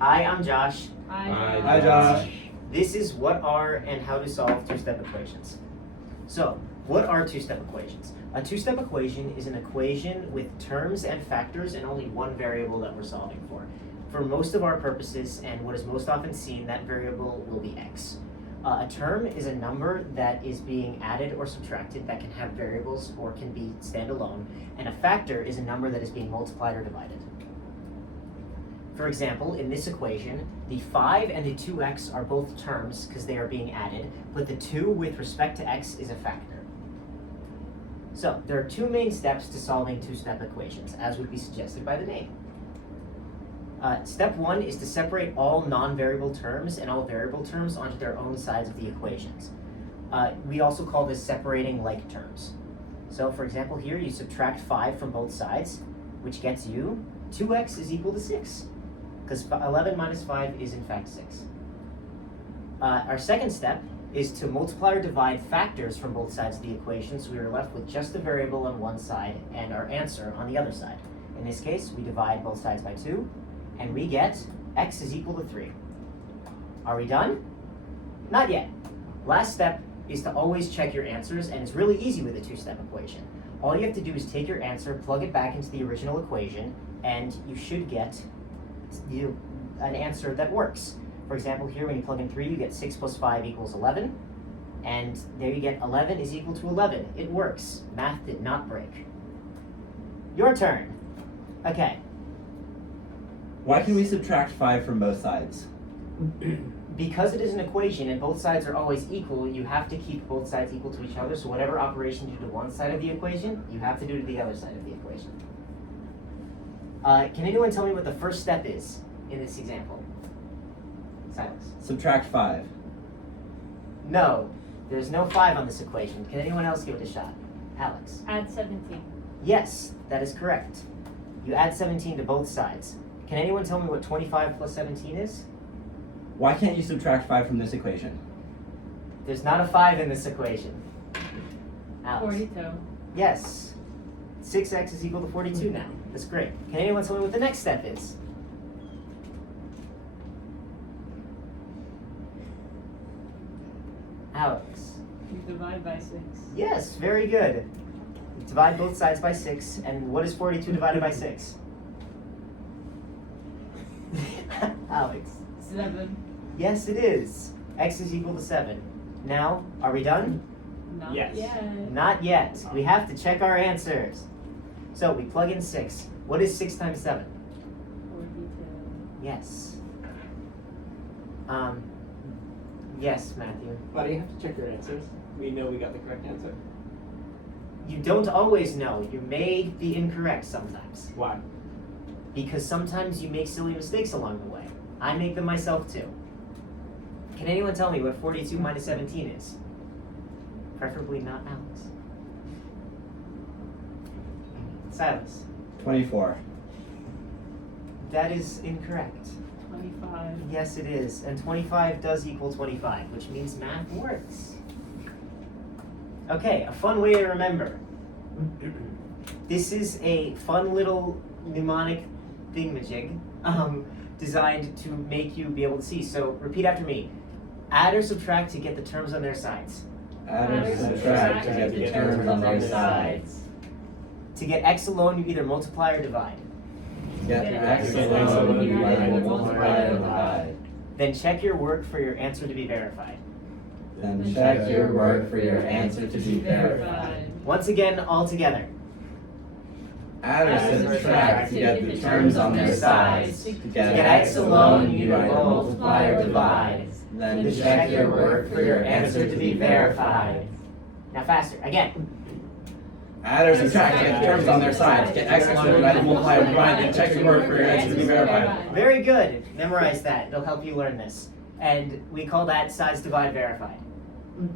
Hi, I'm Josh. Hi, Josh. This is what are and how to solve two-step equations. So, what are two-step equations? A two-step equation is an equation with terms and factors and only one variable that we're solving for. For most of our purposes and what is most often seen, that variable will be x. A term is a number that is being added or subtracted that can have variables or can be standalone, and a factor is a number that is being multiplied or divided. For example, in this equation, the 5 and the 2x are both terms because they are being added, but the 2 with respect to x is a factor. So, there are two main steps to solving two-step equations, as would be suggested by the name. Step 1 is to separate all non-variable terms and all variable terms onto their own sides of the equations. We also call this separating like terms. So, for example, here you subtract 5 from both sides, which gets you 2x is equal to 6. Because 11 minus 5 is in fact 6. Our second step is to multiply or divide factors from both sides of the equation, so we are left with just the variable on one side and our answer on the other side. In this case, we divide both sides by 2, and we get x is equal to 3. Are we done? Not yet. Last step is to always check your answers, and it's really easy with a two-step equation. All you have to do is take your answer, plug it back into the original equation, and you should get an answer that works. For example, here when you plug in 3, you get 6 plus 5 equals 11. And there you get 11 is equal to 11. It works. Math did not break. Your turn. Okay. Why can we subtract 5 from both sides? Because it is an equation and both sides are always equal, you have to keep both sides equal to each other. So whatever operation you do to one side of the equation, you have to do to the other side of the equation. Can anyone tell me what the first step is in this example? Silas. Subtract 5. No, there's no 5 on this equation. Can anyone else give it a shot? Alex. Add 17. Yes, that is correct. You add 17 to both sides. Can anyone tell me what 25 plus 17 is? Why can't you subtract 5 from this equation? There's not a 5 in this equation. Alex. 42. Yes. 6x is equal to 42 now. That's great. Can anyone tell me what the next step is? Alex. You divide by 6. Yes, very good. You divide both sides by 6, and what is 42 divided by 6? Alex. 7. Yes, it is. X is equal to 7. Now, are we done? Not Yes. yet. Not yet. We have to check our answers. So we plug in 6. What is 6 times 7? 42. Yes. Yes, Matthew. Why do you have to check your answers? We know we got the correct answer. You don't always know. You may be incorrect sometimes. Why? Because sometimes you make silly mistakes along the way. I make them myself too. Can anyone tell me what 42 minus 17 is? Preferably not Alex. Silas. 24. That is incorrect. 25. Yes, it is. And 25 does equal 25, which means math works. Okay, a fun way to remember. This is a fun little mnemonic thingamajig designed to make you be able to see. So repeat after me. Add or subtract to get the terms on their sides. Add or subtract to get the terms on their sides. To get x alone, you either multiply or divide. Get x alone, you either multiply or divide. Then check your work for your answer to be verified. Then check your work for your answer to be verified. Once again, all together. Add or subtract to get the terms on their sides. To To get x alone, you either multiply or divide. Then check your work for your answer to be verified. Now faster, again. Add or subtract to get the terms on their sides. Get x alone, you either multiply or divide. Then check your work for your answer to be verified. Very good. Memorize that. It'll help you learn this. And we call that sides divide verified.